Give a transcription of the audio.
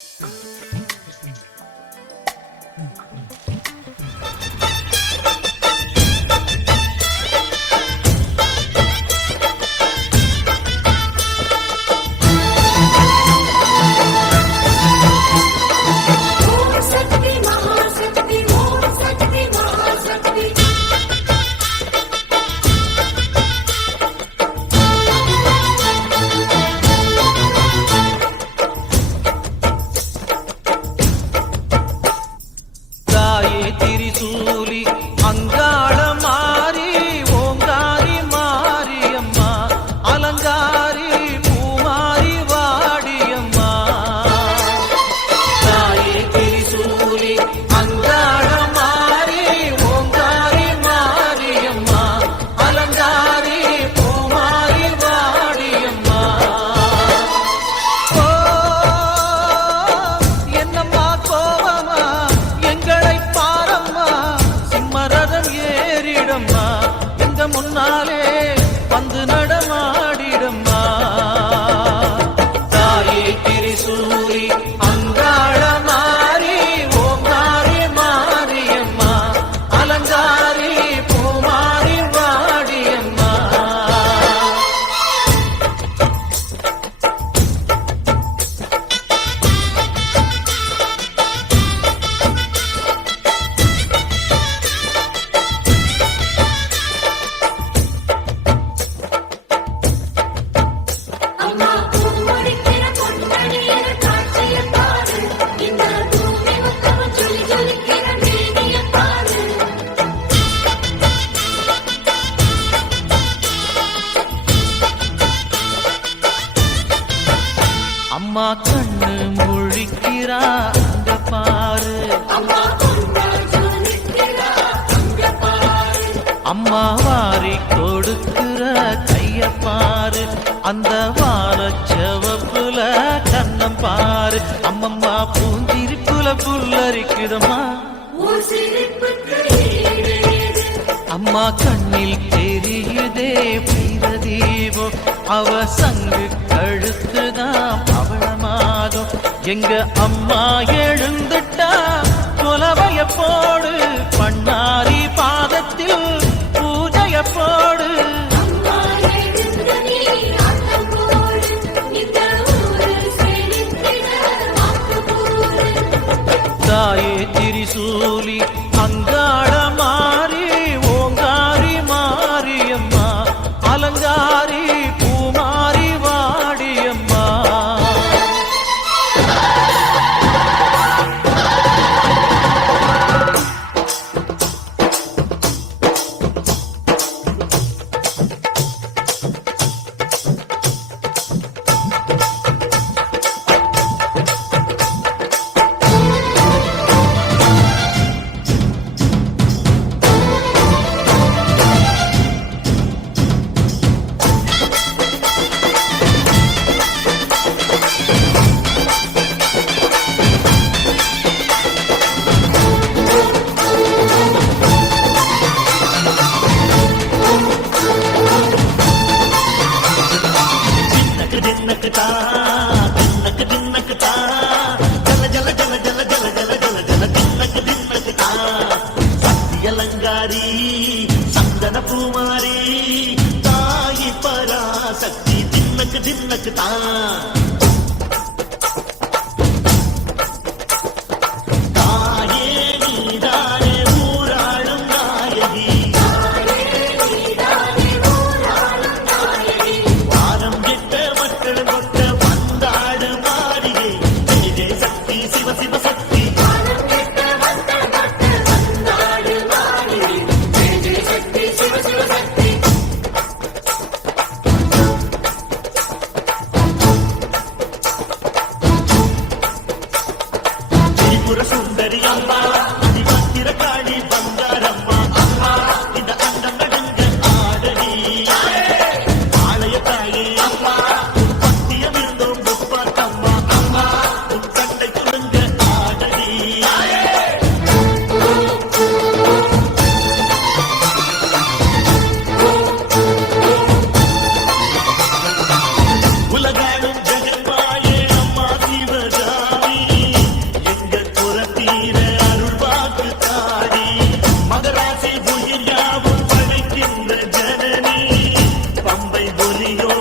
Oh. அங்க பாரு அம்மா வாரி கொடுக்கிற கைய பாரு அந்த வார செவப்புல கண்ணம் பாரு. அம்மம்மா பூந்திருப்புல புல்லரிக்குதம்மா. அம்மா கண்ணில் தெரியுதே பெய்த தீபம் அவ சங்கு கழுத்துதான் பவளமாகும் எங்க அம்மா எழுந்துட்டா கொலவைய போடு பண்ணாரி பாதத்தில் తిన్నకటా తిన్నక తిన్నకటా జల జల జల జల జల జల జల జల తిన్నక తిన్నకటా సత్యలంగారి సందన పూమారి తాయి పరాశక్తి తిన్నక తిన్నకటా త్రిపుర సుందరి అమ్మ భక్తిర కాళి Julio.